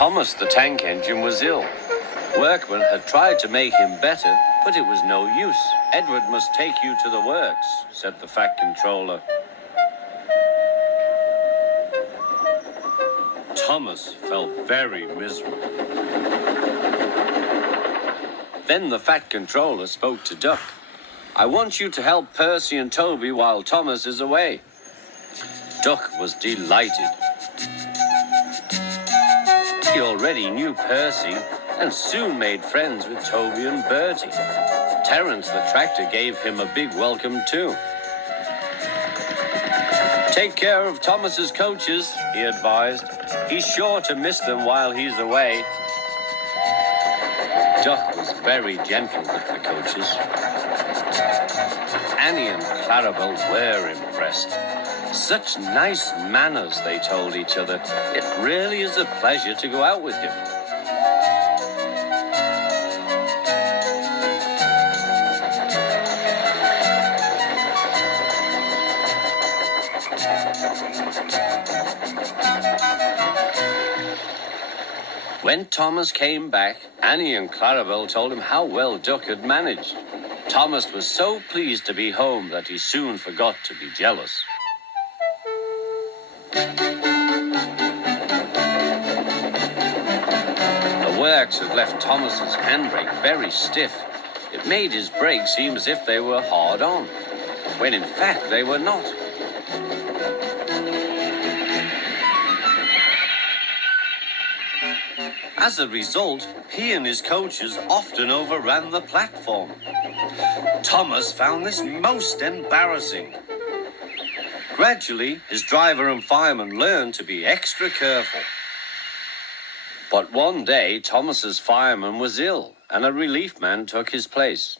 Thomas the tank engine was ill. Workmen had tried to make him better, but it was no use. Edward must take you to the works, said the Fat Controller. Thomas felt very miserable. Then the Fat Controller spoke to Duck. I want you to help Percy and Toby while Thomas is away. Duck was delighted. He already knew Percy and soon made friends with Toby and Bertie. Terence the tractor gave him a big welcome too. Take care of Thomas's coaches, he advised. He's sure to miss them while he's away. Duck was very gentle with the coaches. Annie and Clarabelle were impressed. Such nice manners, they told each other. It really is a pleasure to go out with him. When Thomas came back, Annie and Clarabelle told him how well Duck had managed. Thomas was so pleased to be home that he soon forgot to be jealous. The works had left Thomas's handbrake very stiff. It made his brakes seem as if they were hard on, when in fact they were not. As a result, he and his coaches often overran the platform. Thomas found this most embarrassing. Gradually, his driver and fireman learned to be extra careful. But one day, Thomas's fireman was ill, and a relief man took his place.